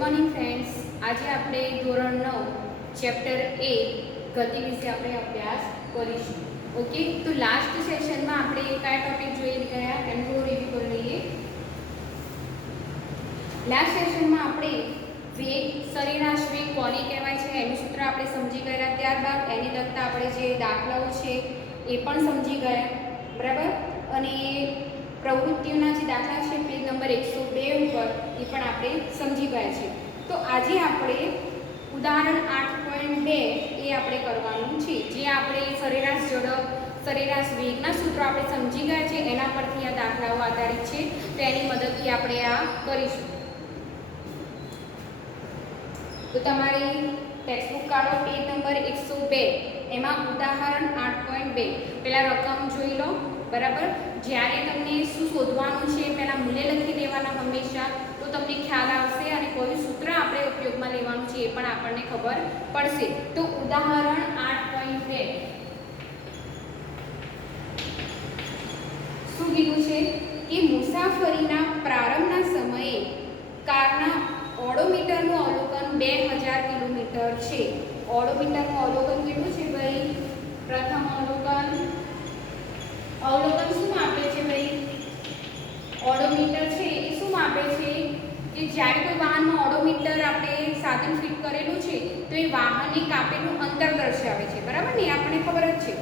Morning friends, આજે આપણે ધોરણ 9 ચેપ્ટર એ ગતિ વિશે આપણે અભ્યાસ કરીશું. ઓકે, તો લાસ્ટ સેશનમાં આપણે કયા ટોપિક જોઈ ગયા એનું થોડું રિવ્યુ કરી લઈએ. લાસ્ટ સેશનમાં આપણે વેગ, સરેરાશ વેગ કોને કહેવાય છે એનું સૂત્ર આપણે સમજી ગયા. ત્યારબાદ એની લગતા આપણે જે દાખલાઓ છે એ પણ સમજી ગયા, બરાબર. અને પ્રવૃત્તિઓના જે દાખલા છે પેજ નંબર 102 ઉપર એ પણ આપણે સમજી ગયા છે. તો આજે આપણે ઉદાહરણ 8.2 એ આપણે કરવાનું છે, જે આપણે સરેરાશ ઝડપ, સરેરાશ વેગના સૂત્રો આપણે સમજી ગયા છે, એના પરથી આ દાખલાઓ આધારિત છે. તો એની મદદથી આપણે આ કરીશું. તો તમારી ટેક્સ્ટબુક કાઢો, પેજ નંબર 102, એમાં ઉદાહરણ 8.2 પહેલા રકમ જોઈ લો, બરાબર. જ્યારે તમને શું શોધવાનું છે પહેલાં મૂલ્ય લખી દેવાના હંમેશા, તો તમને ખ્યાલ આવશે અને કયું સૂત્ર આપણે ઉપયોગમાં લેવાનું છે એ પણ આપણને ખબર પડશે. તો ઉદાહરણ 8.2 શું કીધું છે કે મુસાફરીના પ્રારંભના સમયે કારના ઓડોમીટરનું અવલોકન 2000 કિલોમીટર છે. ઓડોમીટરનું અવલોકન કેટલું છે ભાઈ? પ્રથમ અવલોકન શું માપે છે ભાઈ? ઓડોમીટર છે એ શું માપે છે કે જ્યારે કોઈ વાહનમાં ઓડોમીટર આપણે સાધન ફિટ કરેલું છે તો એ વાહનને કાપેલું અંતર દર્શાવે છે, બરાબર ને? આપણને ખબર જ છે.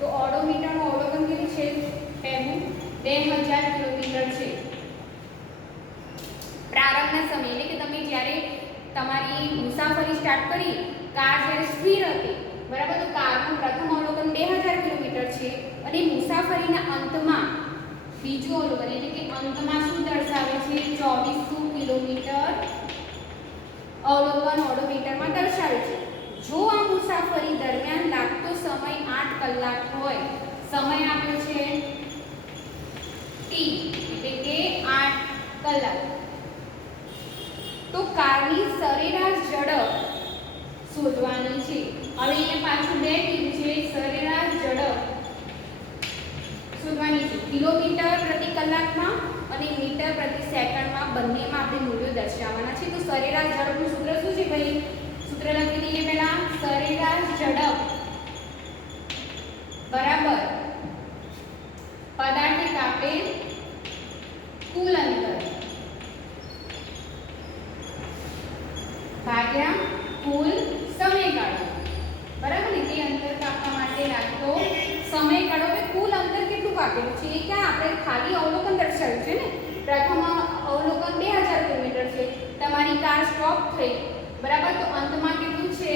તો ઓડોમીટરનું અવલોકન કેટલું છે? પહેલું 2000 કિલોમીટર છે. પ્રારંભના સમય એટલે કે તમે જ્યારે તમારી મુસાફરી સ્ટાર્ટ કરી, કાર જ્યારે સ્થિર હતી, બરાબર, તો કારનું પ્રથમ અવલોકન 2000 કિલોમીટર છે. અને મુસાફરીના અંતમાં બીજું અવલોકન એટલે કે અંતમાં શું દર્શાવે છે? 2400 કિલોમીટર અવલોકન ઓડોમીટરમાં દર્શાવે છે. જો આ મુસાફરી દરમિયાન લાગતો સમય 8 કલાક હોય, સમય આપ્યો છે t એટલે કે 8 કલાક, તો કારની સરેરાશ ઝડપ શોધવાની છે. હવે અહીંયા પાછું બે કીધું છે, સરેરાશ ઝડપ શોધવાની છે. કિલોમીટર પ્રતિ કલાકમાં અને મીટર પ્રતિ સેકન્ડમાં બંનેમાં આપણે મૂલ્યો દર્શાવવાના છે. તો સરેરાશ ઝડપનું સૂત્ર શું છે ભાઈ? સૂત્ર લખી દઈએ પહેલા. સરેરાશ ઝડપ બરાબર પદાર્થે કાપેલ કુલ અંતર ભાગ્યા કુલ સમયગાળો, બરાબર ને? તે અંતર કાપવા માટે લાગતો સમયગાળો કે કુલ અંતર કેટલું કાપેલું છે એ ક્યાં આપણે ખાલી અવલોકન દર્શાવ્યું છે ને. પ્રથમ અવલોકન 2000 કિલોમીટર છે, તમારી કાર સ્ટોપ થઈ, બરાબર. તો અંતમાં કેટલું છે?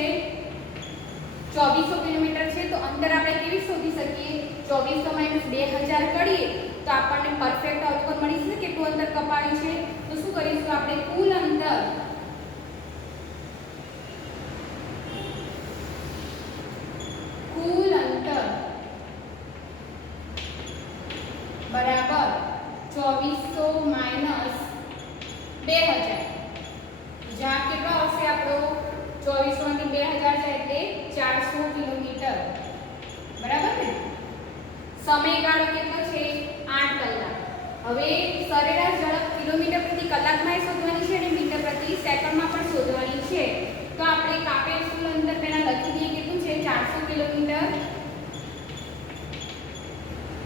2400 કિલોમીટર છે. તો અંતર આપણે કેવી શોધી શકીએ? 2400 - 2000 કરીએ તો આપણને પરફેક્ટ અવલોકન મળી જશે કેટલું અંતર કપાયું છે. તો શું કરીશું આપણે? કુલ અંતર બરાબર 2400 - 2000. જ્યાં કેટલો આવશે આપણો? 2400 માંથી 2000 છે એટલે 400 કિલોમીટર, બરાબર ને? સમયગાળો કેટલો છે? 8 કલાક. હવે સરેરાશ ઝડપ કિલોમીટર પ્રતિ કલાકમાં શોધવાની છે અને મીટર પ્રતિ સેકન્ડમાં પણ શોધવાની છે. તો આપણે કાપેલ કુલ અંતર પહેલા લખી દઈએ. કેટલું છે? 400 કિલોમીટર.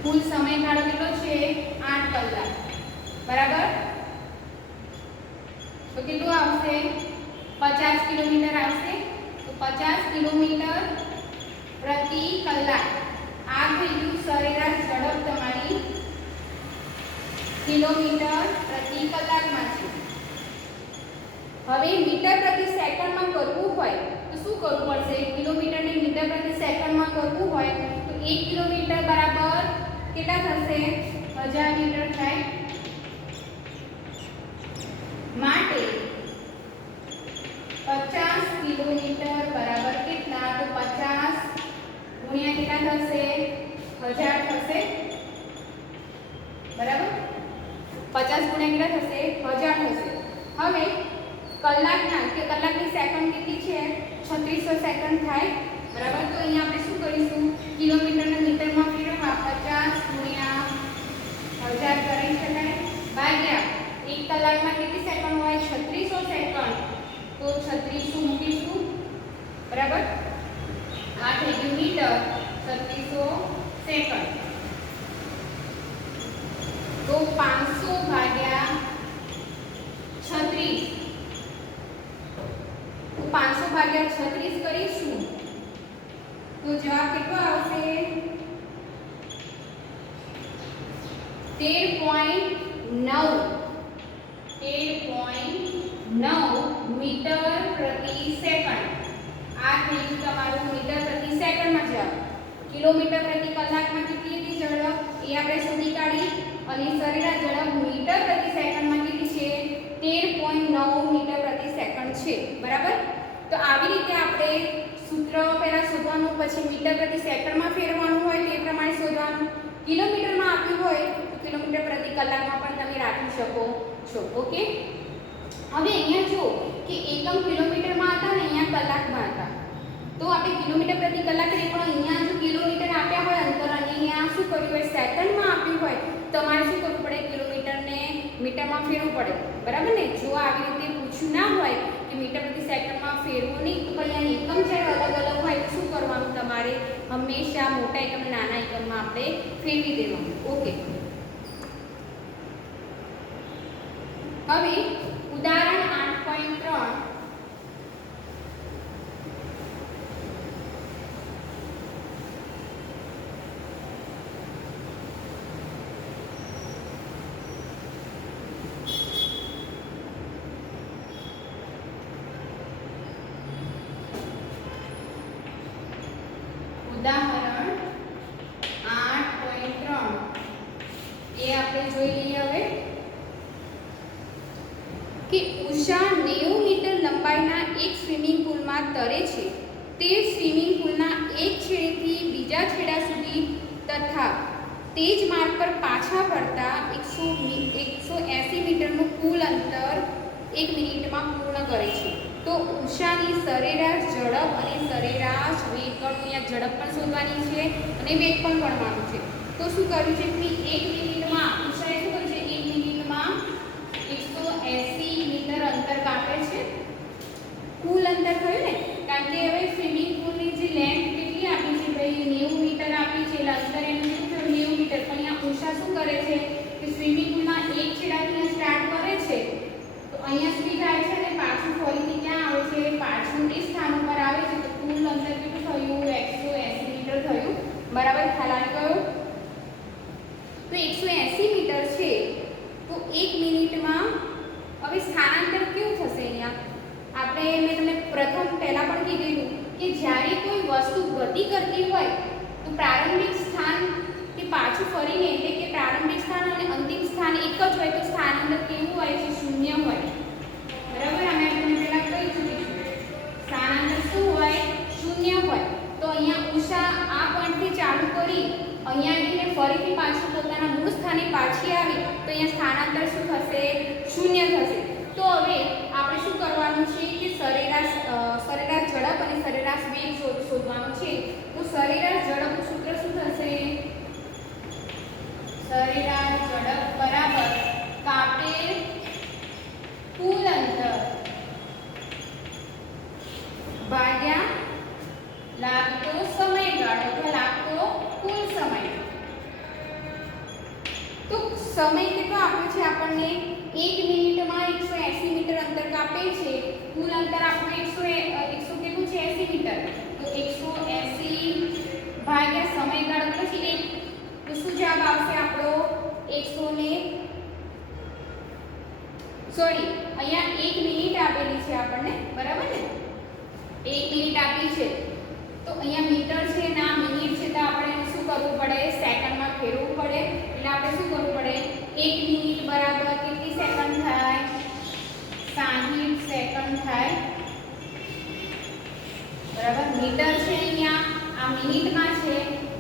કુલ સમયગાળો કેટલો છે? 8 કલાક, બરાબર. તો કેટલું આવશે? 50 કિલોમીટર આવશે. તો 50 કિલોમીટર પ્રતિ કલાક આ થઈ ગયું સરેરાશ ઝડપ તમારી કિલોમીટર પ્રતિ કલાકમાં છે. હવે મીટર પ્રતિ સેકન્ડમાં કરવું હોય તો શું કરવું પડશે? કિલોમીટરને મીટર પ્રતિ સેકન્ડમાં કરવું હોય તો 1 કિલોમીટર બરાબર કેટલા થશે? 1000 મીટર થાય. માટે 50 કિલોમીટર બરાબર કેટલા? તો 50 ગુણ્યા કેટલા થશે? 1000 થશે, બરાબર. 50 ગુણ્યા કેટલા થશે? 1000 થશે. હવે કલાકના કે કલાકની સેકન્ડ કેટલી છે? 3600 સેકન્ડ થાય, બરાબર. તો અહીંયા આપણે શું કરીશું? કિલોમીટરને મીટરમાં ફેરવવા 50 ગુણ્યા 1000 કરી શકાય ભાગ્યા 1 કલાકમાં કેટલી સેકન્ડ હોય? 3600 સેકન્ડ. 500 ભાગ્યા 36, તો 500 ભાગ્યા 36 કરીશું તો જવાબ કેટલો આવશે? 13.9 મીટર પ્રતિ સેકન્ડ. આ થઈ ગયું તમારું મીટર પ્રતિ સેકન્ડમાં જવાબ. કિલોમીટર પ્રતિ કલાકમાં કેટલી હતી ઝડપ એ આપણે શોધી કાઢી અને સરેરાશ ઝડપ મીટર પ્રતિ સેકન્ડમાં કેટલી છે? 13.9 મીટર પ્રતિ સેકન્ડ છે. બરાબર. તો આવી રીતે આપણે સૂત્ર પહેલા શોધવાનું, પછી મીટર પ્રતિ સેકન્ડમાં ફેરવવાનું હોય તે પ્રમાણે શોધવાનું. કિલોમીટરમાં આપ્યું હોય તો કિલોમીટર પ્રતિ કલાકમાં પણ તમે રાખી શકો છો. ઓકે. હવે અહીંયા જો કે એકમ કિલોમીટરમાં હતા ને અહીંયા કલાકમાં હતા, તો આપણે કિલોમીટર પ્રતિ કલાક કરીએ, પણ અહીંયા જો કિલોમીટર આપ્યા હોય અંતર અને અહીંયા શું કર્યું હોય સેકન્ડમાં આપ્યું હોય, તમારે શું કરવું પડે? કિલોમીટરને મીટરમાં ફેરવવું પડે. બરાબર ને? જો આવી રીતે પૂછ્યું ના હોય કે મીટર પ્રતિ સેકન્ડમાં ફેરવું નહીં, તો અહીંયા એકમ જ્યારે અલગ અલગ હોય તો શું કરવાનું? તમારે હંમેશા મોટા એકમ નાના એકમમાં આપણે ફેરવી દેવાનું. ઓકે. હવે ઉદાહરણ 8.3 ઉદાહરણ 8.3 એ આપણે જોઈ લઈએ હવે કે ઉષા 90 મીટર લંબાઈના એક સ્વિમિંગ પુલમાં તરે છે. તે સ્વિમિંગ પુલના એક છેડેથી બીજા છેડા સુધી તથા તે જ માર્ગ પર પાછા ફરતા 180 મીટરનું કુલ અંતર 1 મિનિટમાં પૂર્ણ કરે છે. તો ઉષાની સરેરાશ ઝડપ અને સરેરાશ વેગ ગણવું. અહીંયા ઝડપ પણ શોધવાની છે અને વેગ પણ ગણવાનું છે. તો શું કર્યું છે કે 1 મિનિટમાં ઉષાએ શું કર્યું છે? 1 મિનિટમાં 180 મીટર અંતર કાપે છે. કુલ અંતર થયું ને, કારણ કે હવે સ્વિમિંગ પુલની જે લેન્થ કેટલી આપી છે ભાઈ? 90 મીટર આપી છે, એટલે અંતર એનું શું થયું? 90 મીટર. પણ અહીંયા ઉષા શું કરે છે કે સ્વિમિંગ પુલના એક છેડાથી સ્ટાર્ટ કરે છે તો અહીંયા સુધી જાય છે અને પાછું ફરીથી ક્યાં આવે છે? પાછું એ સ્થાન ઉપર આવે છે. તો કુલ અંતર કેટલું થયું? 180 મીટર થયું. બરાબર. ખ્યાલ આવી ગયો? તો 180 મીટર છે તો 1 મિનિટમાં હવે સ્થાનાંતર કેવું થશે? અહીંયા આપણે મેં તમને પ્રથમ પહેલા પણ કીધેલું કે જ્યારે કોઈ વસ્તુ ગતિ કરતી હોય તો પ્રારંભિક સ્થાન કે પાછું ફરીને, એટલે કે પ્રારંભિક સ્થાન અને અંતિમ સ્થાન એક જ હોય તો સ્થાનાંતર કેવું હોય છે? શૂન્ય હોય. બરાબર. અમે તમને પહેલા કહી ચૂકી છું સ્થાનાંતર શું હોય? શૂન્ય હોય. તો અહીંયા ઉષા આ પોઈન્ટથી ચાલુ કરી અહીંયા આવીને ફરીથી પાછું પોતાના મૂળ સ્થાને પાછી આવી તો અહીંયા સ્થાનાંતર શું થશે? શૂન્ય થશે. તો હવે આપણે શું કરવાનું છે કે સરેરાશ ઝડપ અને સરેરાશ વેગ શોધવાનું છે. તો સરેરાશ ઝડપનું સૂત્ર શું થશે? સરેરાશ ઝડપ બરાબર કાપેલ કુલ અંતર ભાગ્યા લાગતો સમયગાળો અથવા લાગતો કુલ સમય. તો સમય કેટલો આપ્યો છે આપણને? 1 મિનિટમાં 180 મીટર અંતર કાપે છે. કુલ અંતર આપણું 100 કેટલું છે? 80 મીટર. તો 180 ભાગ્યા સમયગાળો કેટલો છે? 1. તો શું જવાબ આવશે આપણો? 100 અહીંયા 1 મિનિટ આપેલી છે આપણને. બરાબર ને? 1 મિનિટ આપી છે તો અહીંયા મીટર છે ના મિનિટ છે, તો આપણે શું કરવું પડે? સેકન્ડમાં ફેરવવું પડે. એટલે આપણે શું કરવું પડે? 1 મિનિટ બરાબર કેટલી સેકન્ડ થાય? 60 સેકન્ડ થાય. બરાબર. મીટર છે અહીંયા, આ મિનિટમાં છે.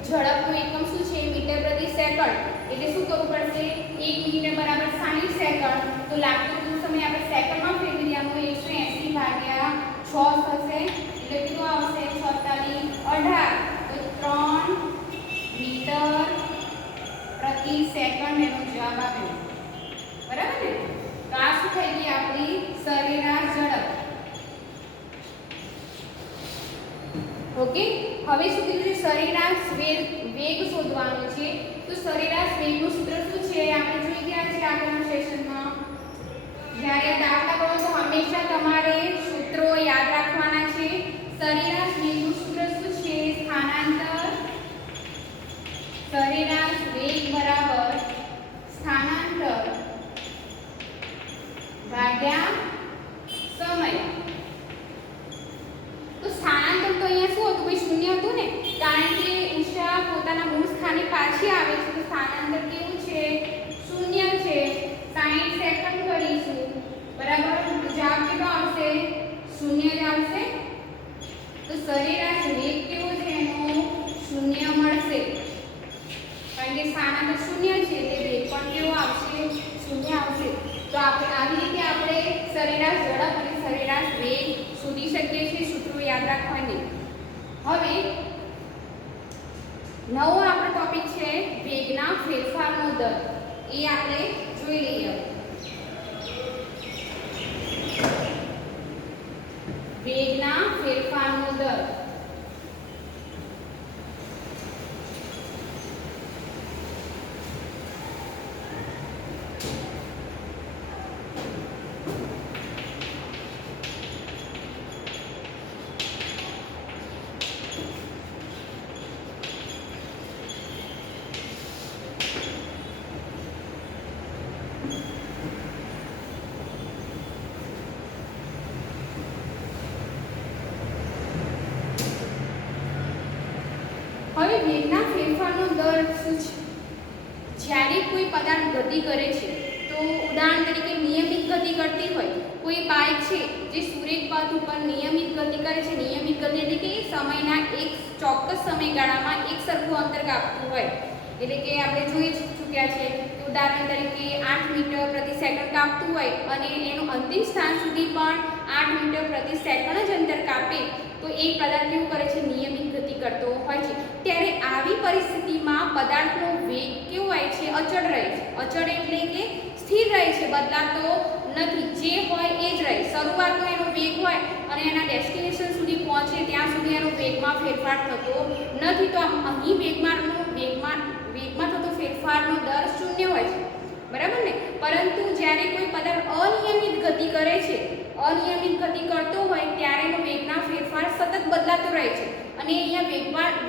ઝડપનું એકમ શું છે? મીટર પ્રતિ સેકન્ડ. એટલે શું કરવું પડશે? 1 મિનિટ બરાબર 60 સેકન્ડ. તો લાગતો કુલ સમય આપણે સેકન્ડમાં ફેરવી દેવાનું. 180 ભાગ્યા 6 થશે. એટલે કેટલું આવશે? 46 18. તો 3 મીટર પ્રતિ સેકન્ડ એનો જવાબ આપ્યો. બરાબર ને? તો આ શું થઈ ગઈ આપણી સરેરાશ ઝડપ. ઓકે. હવે શું કીધું છે? સરેરાશ વેગ શોધવાનો છે. તો સરેરાશ વેગનું સૂત્ર શું છે? આપણે જોઈ ગયા જ્યારે આ દાખલા કરો તો હંમેશા તમારે સૂત્રો યાદ રાખવાના છે. સરેરાશ વેગનું સૂત્ર શું છે? સરેરાશ વેગ બરાબર સ્થાનાંતર ભાગ્યા સમય. તો સ્થાનાંતર તો અહીંયા શું હતું? ભાઈ શૂન્ય હતું ને, કારણ કે ઉષા પોતાના મૂળ સ્થાને પાછી આવે છે. તો સ્થાનાંતર કેવું છે? શૂન્ય છે. 60 સેકન્ડ કરીશું, બરાબર. તો જવાબ કેટલો આવશે? શૂન્ય જ આવશે. તો સરેરાશ વેગ કેવો છે? એનો શૂન્ય મળશે, કારણ કે સ્થાનાંતર શૂન્ય છે એટલે વેગ પણ કેવો આવશે? શૂન્ય આવશે. તો આપણે આવી રીતે આપણે સરેરાશ ઝડપ અને સરેરાશ વેગ શોધી શકીએ છીએ. સૂત્રો યાદ રાખવાની. હવે નવો આપણો ટોપિક છે વેગના ફેરફારનો દર. એ આપણે જોઈ લઈએ. વેગના ફેરફારનો દર. હવે વેગના ફેરફારનો દર શું છે? જ્યારે કોઈ પદાર્થ ગતિ કરે છે, તો ઉદાહરણ તરીકે નિયમિત ગતિ કરતી હોય કોઈ બાઇક છે જે સુરેખ પથ ઉપર નિયમિત ગતિ કરે છે. નિયમિત ગતિ એટલે કે સમયના એક ચોક્કસ સમયગાળામાં એક સરખું અંતર કાપતું હોય. એટલે કે આપણે જોઈ ચૂક્યા છે કે ઉદાહરણ તરીકે 8 મીટર પ્રતિ સેકન્ડ કાપતું હોય અને એનું અંતિમ સ્થાન સુધી પણ 8 મીટર પ્રતિ સેકન્ડ જ અંતર કાપે, તો એ પદાર્થ કેવું કરે છે? નિયમિત ગતિ કરતો હોય છે. ત્યારે આવી પરિસ્થિતિમાં પદાર્થનો વેગ કેવો હોય છે? અચળ રહે છે. અચળ એટલે કે સ્થિર રહે છે, બદલાતો નથી. જે હોય એ જ રહે. શરૂઆતનો એનો વેગ હોય અને એના ડેસ્ટિનેશન સુધી પહોંચે ત્યાં સુધી એનો વેગમાં ફેરફાર થતો નથી. તો અહીં વેગમાં થતો ફેરફારનો દર શૂન્ય હોય છે, બરાબર ને. પરંતુ જ્યારે કોઈ પદાર્થ અનિયમિત ગતિ કરે છે, અનિયમિત ગતિ કરતો હોય ત્યારે એનો વેગના ફેરફાર સતત બદલાતો રહે છે. અને અહીંયા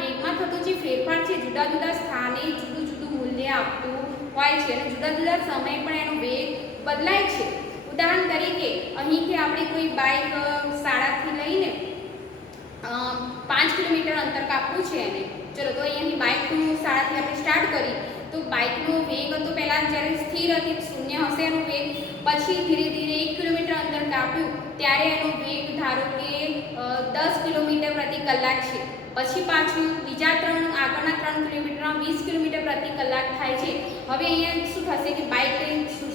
વેગમાં થતો જે ફેરફાર છે જુદા જુદા સ્થાને જુદું જુદું મૂલ્ય આપતું હોય છે અને જુદા જુદા સમય પણ એનો વેગ બદલાય છે. ઉદાહરણ તરીકે અહીંથી આપણે કોઈ બાઇક શાળાથી લઈને 5 કિલોમીટર અંતર કાપવું છે એને. ચલો, તો અહીંયાથી બાઇકનું શાળાથી આપણે સ્ટાર્ટ કરી, તો બાઇકનો વેગ હતો પહેલાં જ્યારે સ્થિર હતી શૂન્ય હશે એનો વેગ. પછી ધીરે ધીરે 1 કિલોમીટર અંતર કાપ્યું ત્યારે એનો વેગ ધારો કે 10 કિલોમીટર પ્રતિ કલાક છે. પછી પાછું બીજા આગળના 3 કિલોમીટરમાં 20 કિલોમીટર પ્રતિ કલાક થાય છે. હવે અહીંયા શું થશે કે બાઇક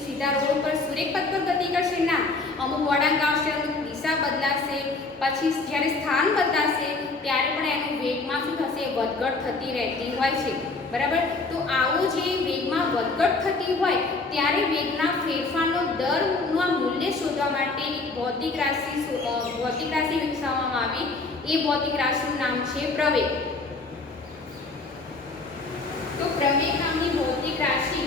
સીધા રોડ પર સુરેખ પથ પર ગતિ કરશે? ના, અમુક વળાંક આવશે, અમુક દિશા બદલાશે. પછી જ્યારે સ્થાન બદલાશે ત્યારે પણ એનો વેગમાં શું થશે? વધઘટ થતી રહેતી હોય છે, બરાબર. તો આવો જે વેગમાં વધઘટ થતી હોય ત્યારે વેગના ફેરફારનો દરનું મૂલ્ય શોધવા માટે એક ભૌતિક રાશિ વિકસાવવામાં આવી. એ ભૌતિક રાશિનું નામ છે પ્રવેગ. તો પ્રવેગ નામની ભૌતિક રાશિ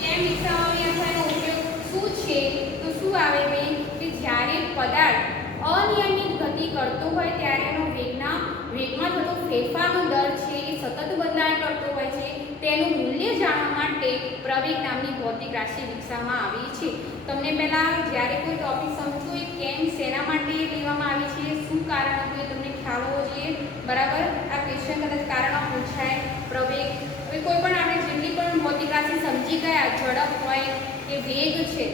કેમ વિકસાવવામાં આવી? એનો ઉપયોગ શું છે? તો શું આવે ભાઈ કે જ્યારે પદાર્થ અનિયમિત ગતિ કરતો હોય ત્યારે એનો વેગમાં થતો ફેરફારનો દર છે એ સતત બદલાણ કરતો હોય છે. તેનું મૂલ્ય જાણવા માટે પ્રવેગ નામની ભૌતિક રાશિ વિકસાવવામાં આવી છે. તમને પહેલાં જ્યારે કોઈ ટોપિક સમજવું હોય કેમ શેના માટે લેવામાં આવી છે, શું કારણ હતું, એ તમને ખ્યાલ હોવો જોઈએ, બરાબર. આ ક્વેશ્ચન કદાચ કારણો પૂછાય. પ્રવેગ, હવે કોઈ પણ આપણે જેટલી પણ ભૌતિક રાશિ સમજી ગયા, ઝડપ હોય કે વેગ છે,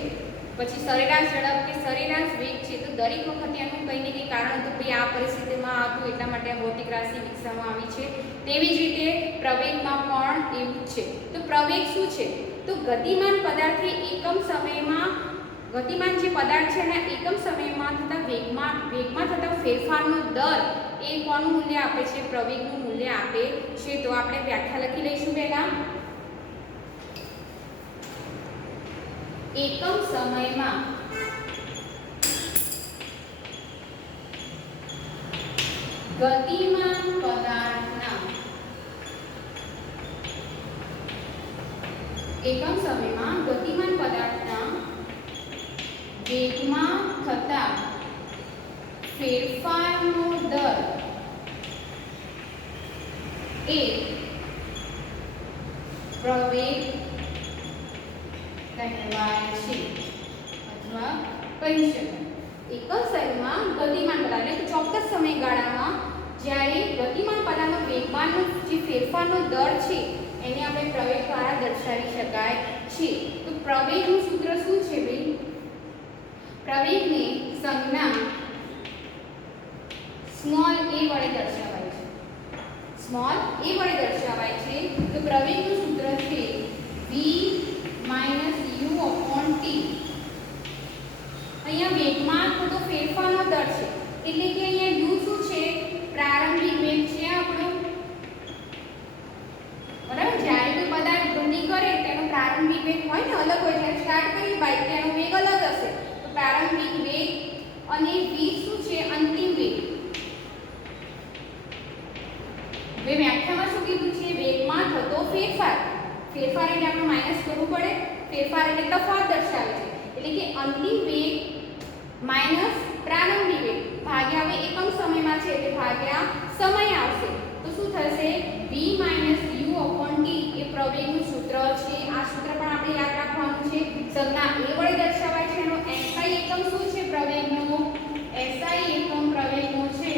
પછી સરેરાશ ઝડપ કે સરેરાશ વેગ છે, તો દરેક વખતે એનું કંઈ ને કંઈ કારણ હતું. ભાઈ આ પરિસ્થિતિમાં હતું એટલા માટે આ ભૌતિક રાશિ વિકસાવવામાં આવી છે. તેવી જ રીતે પ્રવેગમાં પણ એવું જ છે. તો પ્રવેગ શું છે? તો ગતિમાન પદાર્થે એકમ સમયમાં ગતિમાન જે પદાર્થ છે એના એકમ સમયમાં થતા વેગમાં થતા ફેરફારનો દર એ કોનું મૂલ્ય આપે છે? પ્રવેગનું મૂલ્ય આપે છે. તો આપણે વ્યાખ્યા લખી લઈશું પહેલા. એકમ સમયમાં ગતિમાન પદાર્થના વેગમાં થતા ફેરફારનો દર એ પ્રવેગ કહેવાય છે અથવા કહી શકાય. એક જ સમયમાં ગતિમાન પદાર્થ એટલે ચોક્કસ સમયગાળામાં જ્યારે ગતિમાન પદાર્થનો વેગમાનનો જે ફેરફારનો દર છે એને આપણે પ્રવેગ દ્વારા દર્શાવી શકાય છે. તો પ્રવેગનું સૂત્ર શું છે ભાઈ? પ્રવેગને સંજ્ઞા સ્મોલ a વડે દર્શાવાય છે. સ્મોલ a વડે દર્શાવાય છે. તો પ્રવેગનું સૂત્ર છે v - u/t. અહીંયા વેગમાં થતો ફેરફારનો દર છે એટલે કે અહીંયા u શું છે? પ્રારંભિક વેગ છે આપણો, બરાબર? જ્યારે કોઈ પદાર્થ ગતિ કરે તેનો પ્રારંભિક વેગ હોય ને અલગ હોય, જ્યારે સ્ટાર્ટ કરી બાઇક તેનો વેગ અલગ હશે. તો પ્રારંભિક વેગ અને v શું છે? અંતિમ વેગ. હવે વ્યાખ્યામાં શું કીધું છે? વેગમાં થતો ફેરફાર. ફેરફાર એટલે આપણે માઈનસ કરવું પડે. ફેરફાર એટલે તફાવત દર્શાવે છે. એટલે કે અંતિમ વેગ માઈનસ પ્રારંભિક વેગ ભાગ્યા, હવે એકમ સમયમાં છે એટલે ભાગ્યા સમય આવશે. તો શું થશે? v - u/t એ પ્રવેગનું સૂત્ર છે. આ સૂત્ર પણ આપણે યાદ રાખવાનું છે. સંજ્ઞા a વડે દર્શાવાય છે. એનો SI એકમ શું છે પ્રવેગનો? SI એકમ પ્રવેગનો છે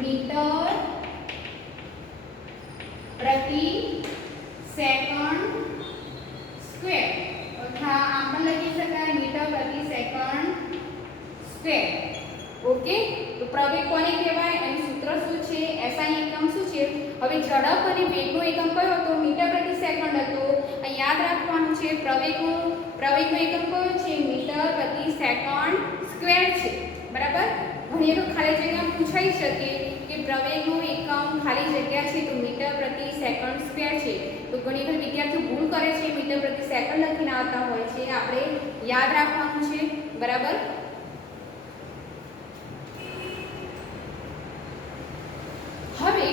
મીટર પ્રતિ સેકન્ડ સ્ક્વેર, અથવા આમ પણ લખી શકાય મીટર પ્રતિ સેકન્ડ સ્ક્વેર. ઓકે, તો પ્રવેગ કોને કહેવાય? એનું સૂત્ર શું છે? SI એકમ શું છે? હવે ઝડપ અને વેગનો એકમ કયો હતો? મીટર પ્રતિ સેકન્ડ હતો. આ યાદ રાખવાનું છે. પ્રવેગનો એકમ કયો છે? મીટર પ્રતિ સેકન્ડ સ્ક્વેર છે. બરાબર? ઘણી વખત ખાલી જગ્યા પૂછાઈ શકે કે પ્રવેગનો એકમ ખાલી જગ્યા છે તો મીટર પ્રતિ સેકન્ડ સ્ક્વેર છે. તો ઘણી વખત વિદ્યાર્થીઓ ભૂલ કરે છે, મીટર પ્રતિ સેકન્ડ લખીને આવતા હોય છે. આપણે યાદ રાખવાનું છે. બરાબર? હવે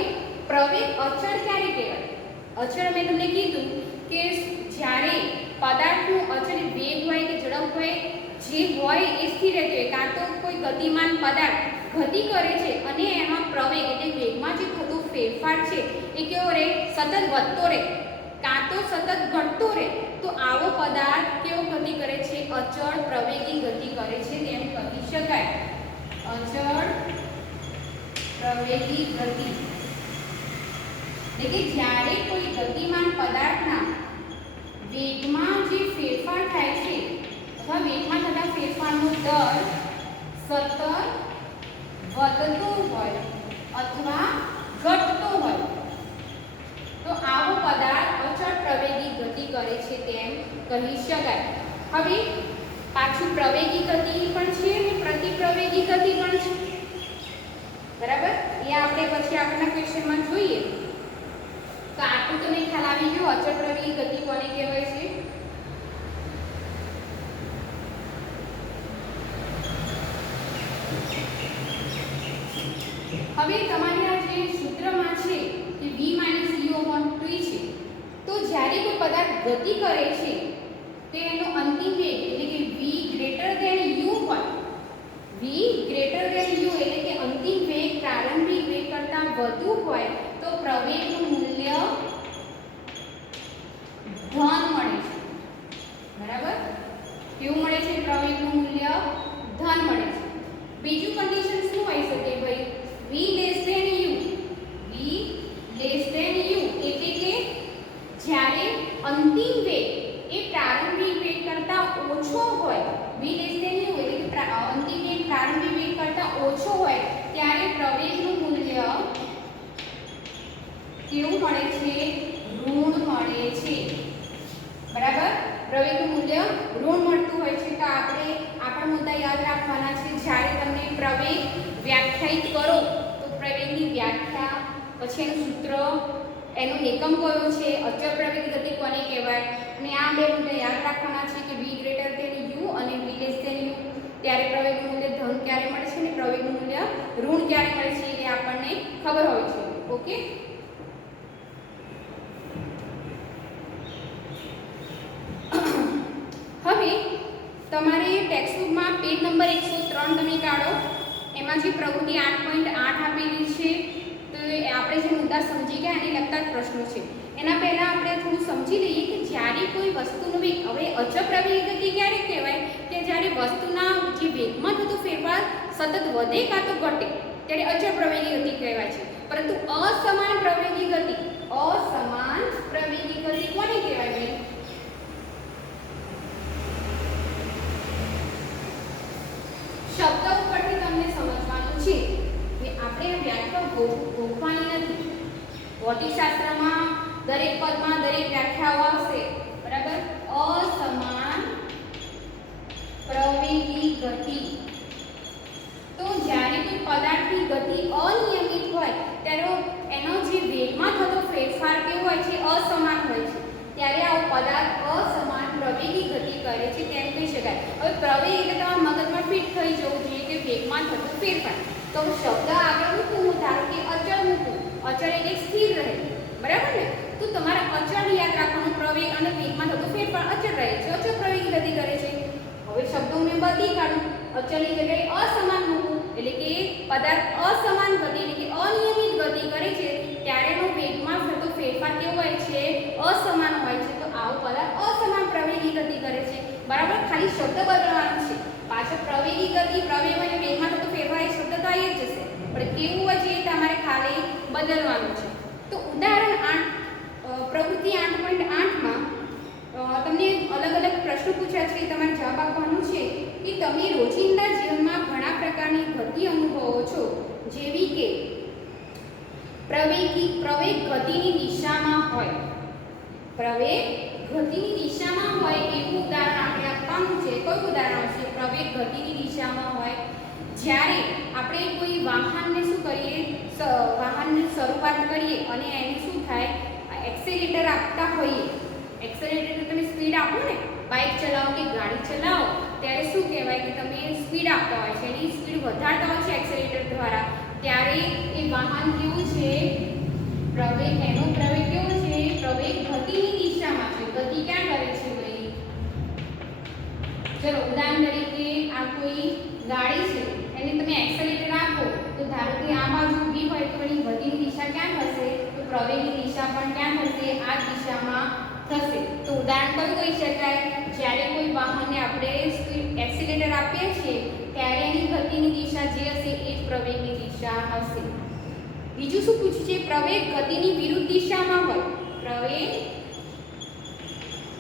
પ્રવેગ અચળ ક્યારે કહેવાય? અચળ મેં તમને કીધું કે જ્યારે પદાર્થનું અચળ વેગ હોય કે ઝડપ હોય, જે હોય એ સ્થિર રહેતી હોય. કાં તો કોઈ ગતિમાન પદાર્થ ગતિ કરે છે અને એમાં પ્રવેગ એટલે વેગમાં જે થતો ફેરફાર છે એ કેવો રહે? સતત વધતો રહે, કાં તો સતત ઘટતો રહે. તો આવો પદાર્થ કેવો ગતિ કરે છે? અચળ પ્રવેગી ગતિ કરે છે તેમ કહી શકાય. અચળ પ્રવેગી ગતિ એટલે કે જ્યારે કોઈ ગતિમાન પદાર્થના વેગમાં જે ફેરફાર થાય છે અથવા વેગમાં થતા ફેરફારનો દર સતત વધતો હોય અથવા ઘટતો હોય તો આવો પદાર્થ અચળ પ્રવેગી ગતિ કરે છે તેમ કહી શકાય. હવે પાછું પ્રવેગી ગતિ પણ છે અને પ્રતિપ્રવેગી ગતિ પણ છે. બરાબર? એ આપણે પછી આગળના ક્વેશ્ચનમાં જોઈએ. તો આટલું તમને ખ્યાલ આવી ગયો અચળ પ્રવેગી ગતિ કોને કહેવાય છે? હવે તમારે આ જે સૂત્રમાં છે કે v - u/t છે, તો જ્યારે કોઈ પદાર્થ ગતિ કરે છે તો એનો અંતિમ વેગ એટલે કે v u હોય. v u એટલે કે અંતિમ વેગ પ્રારંભિક વેગ કરતાં વધુ હોય તો પ્રવેગનું મૂલ્ય ધન મળે છે. બરાબર? કેવું મળે છે? પ્રવેગનું મૂલ્ય ધન મળે છે. બીજું કન્ડિશન શું હોઈ શકે ભાઈ? v u. v u એટલે કે જ્યારે અંતિમ વેગ એ પ્રારંભિક વેગ કરતાં ઓછો હોય. v u એટલે કે અંતિમ વેગ પ્રારંભિક વેગ કરતાં ઓછો હોય ત્યારે પ્રવેગનું મૂલ્ય કેવું મળે છે? ઋણ મળે છે. બરાબર? પ્રવેગનું મૂલ્ય ઋણ મળતું હોય છે. તો આપણે આપણા મુદ્દા યાદ રાખવાના છે. જ્યારે તમને પ્રવેગ વ્યાખ્યાયિત કરો તો પ્રવેગની વ્યાખ્યા, પછી એનું સૂત્ર, એનો એકમ કયો છે, અચળ પ્રવેગી ગતિ કોને કહેવાય, અને આ બે મુદ્દા યાદ રાખવાના છે કે v u અને v u ત્યારે પ્રવેગનું મૂલ્ય ધન ક્યારે મળે છે અને પ્રવેગનું મૂલ્ય ઋણ ક્યારે મળે છે એ આપણને ખબર હોય છે. ઓકે? હવે તમારે ટેક્સ્ટબુકમાં પેજ નંબર 103 તમે કાઢો, એમાં જે પ્રવૃત્તિ 8.8 આપેલી છે તો આપણે જે મુદ્દા સમજી ગયા એને લગતા જ પ્રશ્નો છે. એના પહેલાં આપણે થોડું સમજી લઈએ કે જ્યારે કોઈ વસ્તુનો વેગ, હવે અચળ પ્રવેગી ગતિ ક્યારે કહેવાય કે જ્યારે વસ્તુના જે વેગમાં થતો ફેરફાર સતત વધે કાં તો ઘટે ત્યારે અચળ પ્રવેગી ગતિ કહેવાય છે. પરંતુ અસમાન પ્રવેગી ગતિ કોને કહેવાય બેન? શબ્દ ઉપરથી તમને સમજવાનું છે કે આપણે વ્યાખ્યા ગોખવાની નથી. ભૌતિકશાસ્ત્રમાં દરેક પદમાં દરેક વ્યાખ્યાઓ આવશે, બરાબર. અસમાન પ્રવેગી ગતિ, તો જ્યારે કોઈ પદાર્થની ગતિ અનિયમિત હોય ત્યારે એનો જે વેગમાં થતો ફેરફાર કેવો હોય છે? અસમાન હોય છે. ત્યારે આવો પદાર્થ અસમાન પ્રવેગી ગતિ કરે છે તેમ કહી શકાય. હવે પ્રવેગ એટલે તમારા મગજમાં ફિટ થઈ જવું જોઈએ કે વેગમાં થતો ફેરફાર. તો શબ્દ આગળ મૂકું, હું ધારો કે અચળ મૂકું. અચળ એટલે સ્થિર રહે, બરાબર ને? તો તમારે અચળ યાદ રાખવાનું, પ્રવેગ અને વેગમાં થતો ફેરફાર અચળ રહે છે, અચળ પ્રવેગી ગતિ કરે છે. હવે શબ્દો મેં બદલી કાઢું, અચળની જગ્યાએ અસમાન મૂકું, એટલે કે પદાર્થ અસમાન ગતિ એટલે કે અનિયમિત ગતિ કરે છે ત્યારે એનો વેગમાં થતો ફેરફાર કેવો હોય છે? અસમાન હોય છે. તો આવો પદાર્થ અસમાન પ્રવેગી ગતિ કરે છે, બરાબર. ખાલી શબ્દ બદલવાનો છે. પાછળ પ્રવેગી ગતિ, પ્રવેગ અને વેગમાં થતો ફેરફાર એ શબ્દ તો આવી જ જશે, પણ કેવું હોય છે એ તમારે ખાલી બદલવાનું છે. તો ઉદાહરણ 8, પ્રવૃત્તિ 8.8માં તમને અલગ અલગ પ્રશ્નો પૂછ્યા છે, તમારે જવાબ આપવાનો છે કે તમે રોજિંદા જીવનમાં ઘણા પ્રકારની ગતિ અનુભવો છો, જેવી કે પ્રવેગ ગતિની દિશામાં હોય. પ્રવેગ ગતિની દિશામાં હોય એવું ઉદાહરણ આપણે આપવાનું છે. કયું ઉદાહરણ છે? પ્રવેગ ગતિની દિશામાં હોય. જ્યારે આપણે કોઈ વાહનને શું કરીએ, વાહનની શરૂઆત કરીએ અને એને શું થાય, એક્સેલેરેટર આપતા હોઈએ. એક્સેલેરેટર તમે સ્પીડ આપો ને, બાઇક ચલાવો કે ગાડી ચલાવો ત્યારે શું કહેવાય કે તમે સ્પીડ આપતા હોય છે, એની સ્પીડ વધારતા હોય છે એક્સેલેરેટર દ્વારા, ત્યારે એ વાહન કેવું છે? એનો પ્રવેગ કેવો છે? પ્રવેગ ગતિની દિશામાં છે. ગતિ ક્યાં કરે છે ભાઈ? ચલો ઉદાહરણ તરીકે આ કોઈ ગાડી છે, એને તમે એક્સેલેરેટર આપો તો ધારો કે આ બાજુ ઊભી હોય તો એની ગતિની દિશા ક્યાં થશે? તો પ્રવેગની દિશા પણ ક્યાં થશે? આ દિશામાં થશે. તો ઉદાહરણ કયું કહી શકાય? જ્યારે કોઈ વાહનને આપણે એક્સેલેરેટર આપીએ છીએ ત્યારે એની ગતિની દિશા જે હશે એ જ પ્રવેગની દિશા હશે. બીજું શું પૂછ્યું છે? પ્રવેગ ગતિની વિરુદ્ધ દિશામાં હોય. પ્રવેગ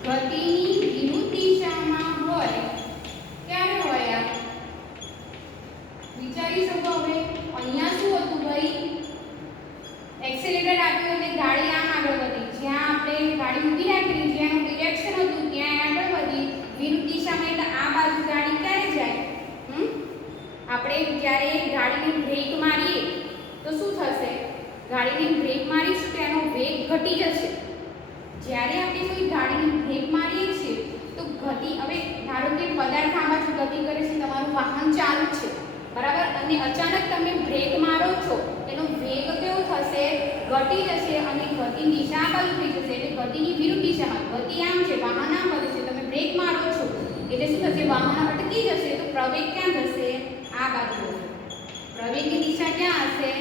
ગતિની વિરુદ્ધ દિશામાં હોય ક્યારે હોય? આ વિચારી શકો. હવે અહીંયા શું હતું ભાઈ? એક્સેલેરેટર આપ્યું એટલે ગાડી આમ આગળ વધી. જ્યાં આપણે ગાડી ઊભી રાખેલી, જ્યાં ડિરેક્શન હતું ત્યાં આગળ વધી. વિરુદ્ધ દિશામાં એટલે આ બાજુ ગાડી ક્યારે જાય? આપણે જ્યારે ગાડીની બ્રેક મારીએ તો શું થશે? ગાડીની બ્રેક મારીશું તો એનો વેગ ઘટી જશે. જ્યારે આપણે કોઈ ગાડીની બ્રેક મારીએ છીએ તો ગતિ, હવે ધારો કે પદાર્થ આ બાજુ ગતિ કરે છે, તમારું વાહન ચાલુ છે, બરાબર, અને અચાનક તમે બ્રેક મારો છો, એનો વેગ કેવો થશે? ઘટી જશે અને ગતિની દિશા આ બાજુ થઈ જશે. એટલે ગતિની વિરુદ્ધ દિશામાં, ગતિ આમ છે, વાહન આમ વધે છે, તમે બ્રેક મારો છો એટલે શું થશે? વાહન અટકી જશે. તો પ્રવેગ ક્યાં જશે? આ બાજુ જશે. પ્રવેગની દિશા ક્યાં હશે?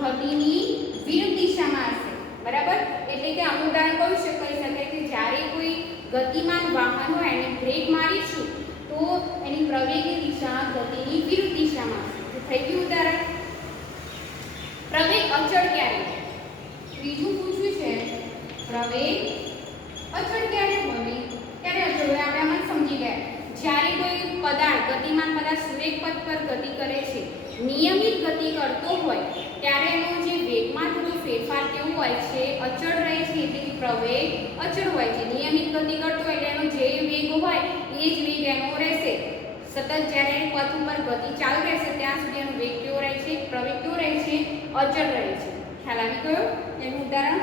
ગતિની વિરુદ્ધ દિશામાં હશે, બરાબર. એટલે કે આનું ઉદાહરણ કહી શકાય કે જ્યારે કોઈ ગતિમાન વાહન હોય એને બ્રેક મારીશું તો એની પ્રવેગની દિશા ગતિની વિરુદ્ધ દિશામાં હશે. થઈ ગયું ઉદાહરણ. પ્રવેગ અચળ ક્યારે? ત્રીજું પૂછ્યું છે, પ્રવેગ અચળ ક્યારે બને? ત્યારે અચળ હોય. આપણે આમાં સમજી ગયા. જ્યારે કોઈ પદાર્થ, ગતિમાન પદાર્થ સુરેખ પથ પર ગતિ કરે છે, નિયમિત ગતિ કરતો હોય ત્યારે એનો જે વેગમાં થતો ફેરફાર કેવું હોય છે? અચળ રહે છે. એટલે કે પ્રવેગ અચળ હોય છે. નિયમિત ગતિ કરતો હોય એટલે એનો જે વેગ હોય એ જ વેગ એનો રહેશે. સતત જ્યારે પથ ઉપર ગતિ ચાલુ રહેશે ત્યાં સુધી એનો વેગ કેવો રહે છે? પ્રવેગ કેવો રહે છે? અચળ રહે છે. ખ્યાલ આવી ગયો? એનું ઉદાહરણ.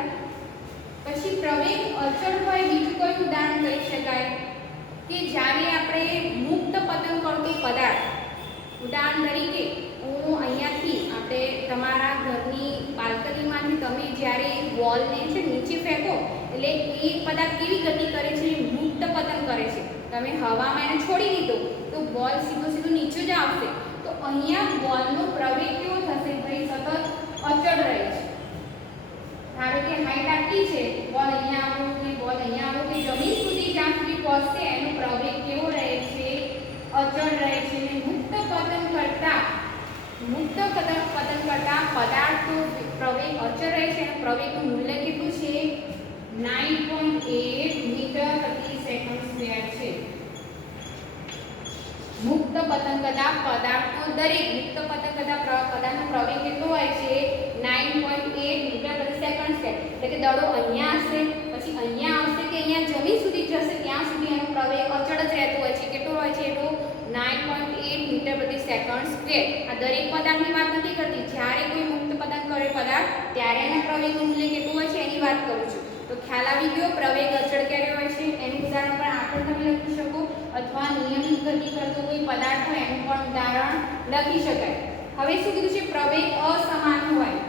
પછી પ્રવેગ અચળ હોય બીજું કયું ઉદાહરણ કહી શકાય કે જ્યારે આપણે મુક્ત પતન કરતો પદાર્થ, ઉદાહરણ તરીકે હું અહીંયાથી આપણે તમારા ઘરની બાલ્કનીમાંથી તમે જ્યારે બોલને છે નીચે ફેંકો એટલે એ પદાર્થ કેવી ગતિ કરે છે? મુક્ત પતન કરે છે. તમે હવામાં એને છોડી દીધો તો બોલ સીધો સીધો નીચે જ આવશે. તો અહીંયા બોલનો પ્રવેગ કેવો થશે ભાઈ? સતત અચળ રહે છે. ધારો કે હાઈટ આટલી છે, બોલ અહીંયા આવ્યો કે બોલ અહીંયા આવ્યો કે જમીન સુધી જ્યાં સુધી પહોંચશે એનો પ્રવેગ કેવો રહે છે? અચળ રહે છે. અને મુક્ત પતન કરતા પદાર્થનો પ્રવેગ અચળ રહે છે. અને પ્રવેગનું મૂલ્ય કેટલું છે? 9.8 મીટર પ્રતિ સેકન્ડ સ્ક્વેર છે. મુક્ત પતન કરતા પદાર્થનો દરેક મુક્ત પતન કરતા પદાર્થનો પ્રવેગ કેટલો હોય છે? 9.8 મીટર પ્રતિ સેકન્ડ સ્ક્વેર. એટલે કે દડો અહીંયા હશે, પછી અહીંયા આવશે કે અહીંયા જમીન સુધી જશે ત્યાં સુધી એનો પ્રવેગ અચળ જ રહેતો હોય છે. કેટલો હોય છે? એનો 9.8 મીટર પ્રતિ સેકન્ડ સ્ક્વેર. આ દરેક પદાર્થની વાત નથી કરતી. જ્યારે કોઈ મુક્ત પતન કરે પદાર્થ ત્યારે એના પ્રવેગનું મૂલ્ય કેટલું હોય છે એની વાત કરું છું. તો ખ્યાલ આવી ગયો? પ્રવેગ અચળ ક્યારે હોય છે એનું ઉદાહરણ પણ આગળ તમે લખી શકો, અથવા નિયમિત ગતિ કરતો કોઈ પદાર્થ હોય એનું પણ ઉદાહરણ લખી શકાય. હવે શું કીધું છે? પ્રવેગ અસમાન હોય.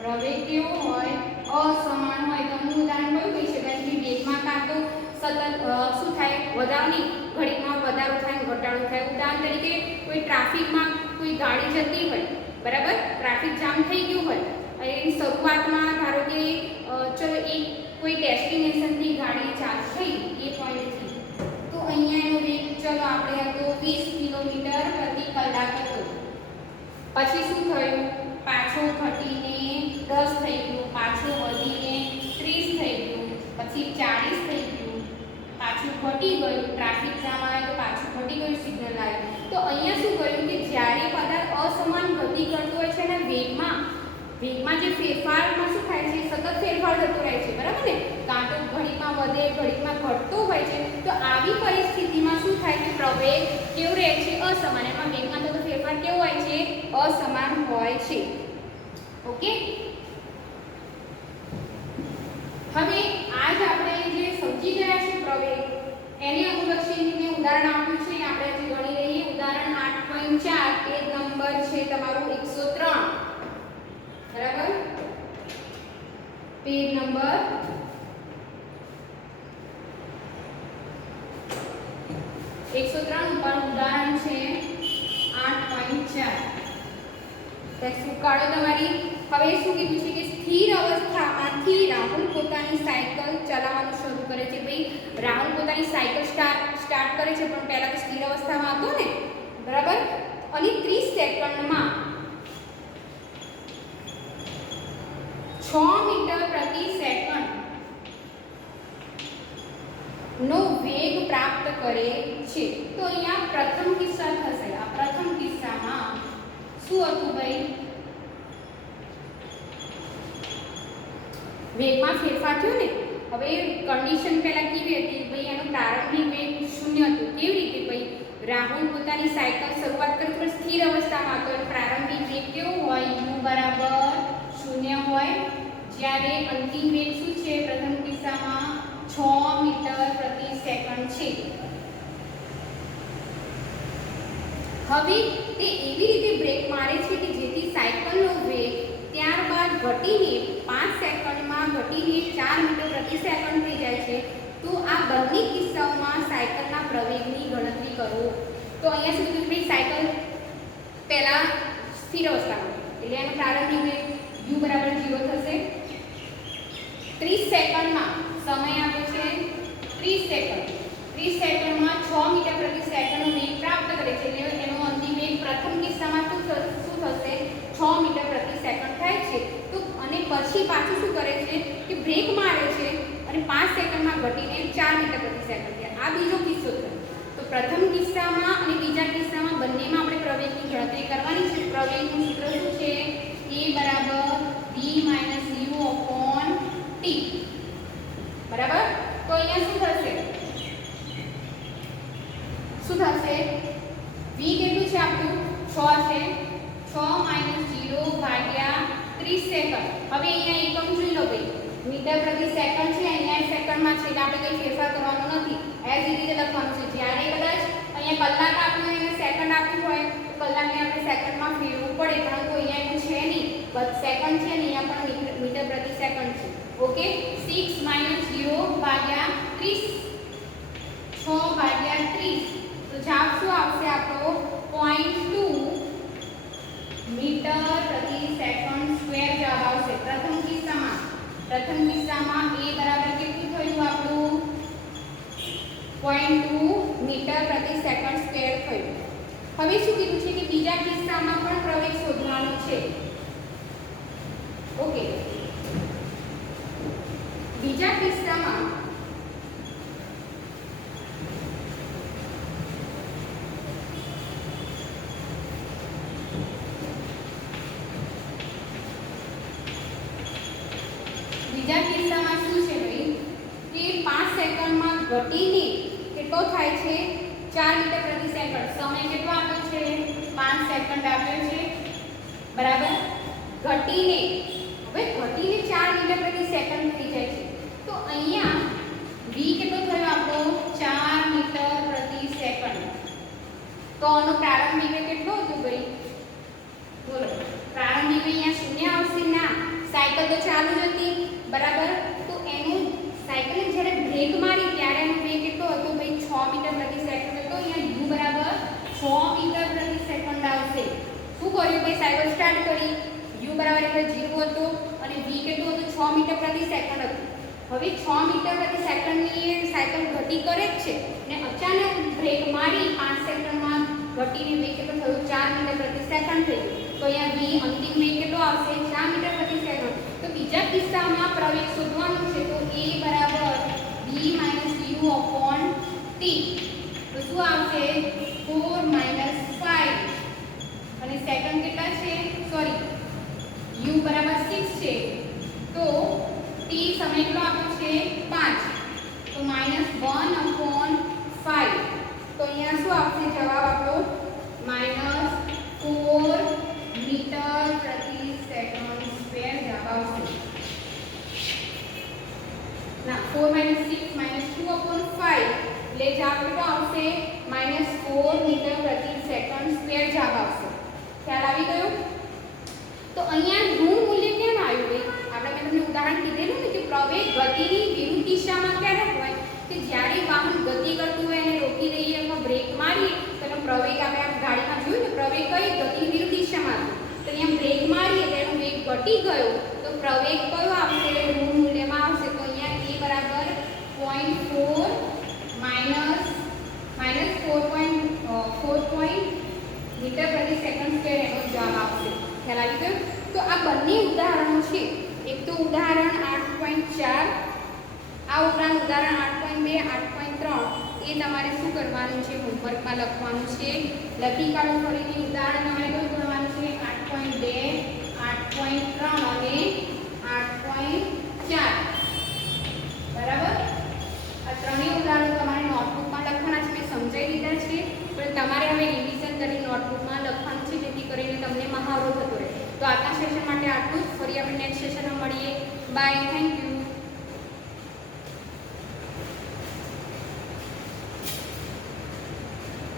પ્રવેગ કેવો હોય? અસમાન હોય. તો હું ઉદાહરણ કયું કહી શકાય કે વેગમાં કાં તો સતત શું થાય? વધારો ઘડીકમાં વધારો થાય, ઘટાડો થાય. ઉદાહરણ તરીકે કોઈ ટ્રાફિકમાં કોઈ ગાડી જતી હોય, બરાબર, ટ્રાફિક જામ થઈ ગયું હોય, એની શરૂઆતમાં ધારો કે ચલો એક કોઈ ડેસ્ટિનેશનથી ગાડી ચાલુ થઈ એ પોઈન્ટથી, તો અહીંયા એનો વેગ ચલો આપણે હતો 20 કિલોમીટર પ્રતિ કલાક હતો. પછી શું થયું? પાછો ઘટીને 10 થઈ ગયું, પાછો વધીને 30 થઈ ગયું, પછી 40 થઈ ગયું, પાછું ઘટી ગયું. ટ્રાફિક જામ આવે તો પાછું ઘટી ગયું, સિગ્નલ આવ્યું. તો અહીંયા શું કર્યું કે જ્યારે પદાર્થ અસમાન ગતિ કરતો હોય છે અને વેગમાં જે ફેરફારમાં શું થાય છે? સતત ફેરફાર થતો રહે છે, બરાબર ને? કાં તો ઘડીકમાં વધે, ઘડીકમાં ઘટતો હોય છે. તો આવી પરિસ્થિતિમાં શું થાય કે પ્રવેગ કેવો રહે છે? અસમાન. એમાં વેગમાં થતો ફેરફાર કેવો હોય છે? અસમાન હોય છે. ઓકે, હવે આજ આપણે જે સમજી ગયા છે પ્રવેગ, એને અનુલક્ષીને મેં ઉદાહરણ આપ્યું છે. આપણે જે ગણી લઈએ. ઉદાહરણ 8.4 પેજ નંબર છે તમારું 103, બરાબર? પેજ નંબર 103 ઉપર ઉદાહરણ છે 8.4. ટેક્સ્ટ બુક કાઢો તમારી. હવે શું કીધું છે કે સ્થિર અવસ્થામાંથી રાહુલ પોતાની સાયકલ ચલાવવાનું શરૂ કરે છે. ભાઈ, રાહુલ પોતાની સાયકલ સ્ટાર્ટ કરે છે, પણ પહેલા તો સ્થિર અવસ્થામાં હતો ને, બરાબર? અને 30 સેકન્ડમાં 6 મીટર પ્રતિ સેકન્ડ નો વેગ પ્રાપ્ત કરે છે. તો અહીંયા પ્રથમ કિસ્સા થશે. આ પ્રથમ કિસ્સામાં શું હતું ભાઈ? વેગમાં ફેરફાર થયો ને. હવે કન્ડિશન પહેલા કેવી હતી ભાઈ? એનો પ્રારંભિક વેગ 0 હતો. કેવી રીતે ભાઈ? રાહુલ પોતાની સાયકલ શરૂઆત કરી પણ સ્થિર અવસ્થામાં હતો. પ્રારંભિક વેગ કેવો હોય? u બરાબર 0 હોય. જ્યારે અંતિમ વેગ શું છે? પ્રથમ કિસ્સામાં 6 મીટર પ્રતિ સેકન્ડ છે. હવે તે એવી રીતે બ્રેક મારે છે કે જેથી સાયકલનો વેગ ત્યારબાદ ઘટીને 5 સેકન્ડમાં ઘટીને 4 મીટર પ્રતિ સેકન્ડ થઈ જાય છે. તો આ બંને કિસ્સાઓમાં સાયકલના પ્રવેગની ગણતરી કરો. તો અહીંયા શું કીધું ભાઈ? સાયકલ પહેલા સ્થિર અવસ્થામાં, એટલે એનો પ્રારંભિક વેગ u બરાબર 0 થશે. 30 સેકન્ડમાં સમય આપ્યો છે 30 સેકન્ડ. 30 સેકન્ડમાં 6 મીટર પ્રતિ સેકન્ડનો વેગ પ્રાપ્ત કરે છે. એટલે એનો અંતિમ વેગ પ્રથમ કિસ્સામાં શું થશે? 6 મીટર પ્રતિ સેકન્ડ થાય છે. તો અને પછી પાછું શું કરે છે કે બ્રેક મારે છે અને 5 સેકન્ડમાં ઘટીને 4 મીટર પ્રતિ સેકન્ડ થાય. આ બીજો કિસ્સો થયો. તો પ્રથમ કિસ્સામાં અને બીજા કિસ્સામાં બંનેમાં આપણે પ્રવેગની ગણતરી કરવાની છે. પ્રવેગનું સૂત્ર શું છે? a બરાબર v - u upon t, બરાબર? તો અહીંયા શું થશે? v કેટલું છે આપણું? 6 છે. 6 - 0 ભાગ્યા 30 સેકન્ડ. હવે અહીંયા એકમ જોઈ લો ભાઈ. મીટર પ્રતિ સેકન્ડ છે, અહીંયા સેકન્ડમાં છે, એટલે આપણે કંઈ ફેરફાર કરવાનો નથી. એઝ રીતે લખવાનું છે. જ્યારે કદાચ અહીંયા કલાક આપ્યું હોય અને સેકન્ડ આપ્યું હોય તો કલાકને આપણે સેકન્ડમાં ફેરવવું પડે, પરંતુ અહીંયા એવું છે નહીં. બસ સેકન્ડ છે ને અહીંયા પણ મીટર પ્રતિ સેકન્ડ છે. ઓકે, 6 - 0 ભાગ્યા 30. 6 6/30 તો જવાબ શું આવશે આપણો 0.2 મીટર પ્રતિ સેકન્ડ સ્ક્વેર જવાબ આવશે પ્રથમ કિસ્સામાં a બરાબર કેટલું થયું આપણું 0.2 મીટર પ્રતિ સેકન્ડ સ્ક્વેર થયું. હવે શું કીધું છે કે બીજા કિસ્સામાં પણ પ્રવેગ શોધવાનો છે. ઓકે, બીજા કિસ્સામાં શું છે ભાઈ કે 5 સેકન્ડમાં ઘટીને કેટલો થાય છે 4 મીટર પ્રતિ સેકન્ડ. સમય કેટલો આપ્યો છે 5 સેકન્ડ આપ્યો છે બરાબર. ઘટીને 4 મીટર પ્રતિ સેકન્ડ થઈ જાય છે. તો અહીંયા v કેટલો થયો આપણો 4 મીટર પ્રતિ સેકન્ડ. તો આનો પ્રારંભિક વેગ કેટલો હતો ભાઈ બોલો? પ્રારંભિક વેગ અહીંયા શૂન્ય આવશે ના, સાયકલ તો ચાલુ જ હતી બરાબર. તો એનું સાયકલને જ્યારે બ્રેક મારી ત્યારે એનો વેગ કેટલો હતો ભાઈ 6 મીટર પ્રતિ સેકન્ડ હતો. અહીંયા u બરાબર 6 મીટર પ્રતિ સેકન્ડ આવશે. શું કર્યું ભાઈ? સાયકલ સ્ટાર્ટ કરી, u બરાબર એટલે 0 હતો અને v કેટલું હતું 6 મીટર પ્રતિ સેકન્ડ હતું. હવે 6 મીટર પ્રતિ સેકન્ડની સાયકલ ગતિ કરે જ છે ને અચાનક બ્રેક મારી 5 સેકન્ડમાં ઘટીને વેગ કેટલો થયો 4 મીટર પ્રતિ સેકન્ડ થઈ ગયો. તો અહીંયા v અંતિમ વેગ કેટલો આવશે 4 મીટર પ્રતિ સેકન્ડ. તો બીજા કિસ્સામાં પ્રવેગ શોધવાનું છે. તો a બરાબર b - u/t. તો શું આવશે 4 - 5 અને સેકન્ડ કેટલા છે સોરી u બરાબર 6 છે. તો t સમય કેટલો આપ્યો છે 5 તો -1/5. તો અહીંયા શું આવશે જવાબ આપણો -4 મીટર પ્રતિ સેકન્ડ સ્ક્વેર જવાબ આવશે. ના 4 - 6 -2/5 એટલે જવાબ કેટલો આવશે -4 મીટર પ્રતિ સેકન્ડ સ્ક્વેર જવાબ આવશે. ખ્યાલ આવી ગયો? તો અહીંયા ઋણ મૂલ્ય કેમ આવ્યું ભાઈ? આપણે મેં તમને ઉદાહરણ કીધેલું ને કે પ્રવેગ ગતિની વિરુદ્ધ દિશામાં ક્યારે હોય કે જ્યારે વાહન ગતિ કરતું હોય એને રોકી દઈએ અથવા બ્રેક મારીએ તો એનો પ્રવેગ આપણે આ ગાડીમાં જોયું ને પ્રવેગ કઈ ગતિની વિરુદ્ધ દિશામાં હતો. તો અહીંયા બ્રેક મારીએ તો એનો વેગ ઘટી ગયો તો પ્રવેગ કયો આવશે ઋણ મૂલ્યમાં આવશે. તો અહીંયા a બરાબર 0.4 -4 મીટર પ્રતિ સેકન્ડ સ્ક્વેર એનો જવાબ આવશે. ખ્યાલ આવી ગયો? તો આ બંને ઉદાહરણો છે. એક તો ઉદાહરણ 8.4 આ ઉપરાંત ઉદાહરણ 8.2 8.3 એ તમારે શું કરવાનું છે હોમવર્કમાં લખવાનું છે. લખી કાઢો ફરીથી. ઉદાહરણ તમારે કયું કરવાનું છે 8.2 8.3 અને 8.4 બરાબર. આ ત્રણેય ઉદાહરણો તમારે નોટબુકમાં લખવાના છે. મેં સમજાવી દીધા છે પણ તમારે હવે રિવિઝન કરી નોટબુકમાં લખવાનું છે જેથી કરીને તમને મહાવરો થતો રહે. તો આજના સેશન માટે આટલું જ. ફરી આપણે નેક્સ્ટ સેશનમાં મળીએ. બાય. Thank you.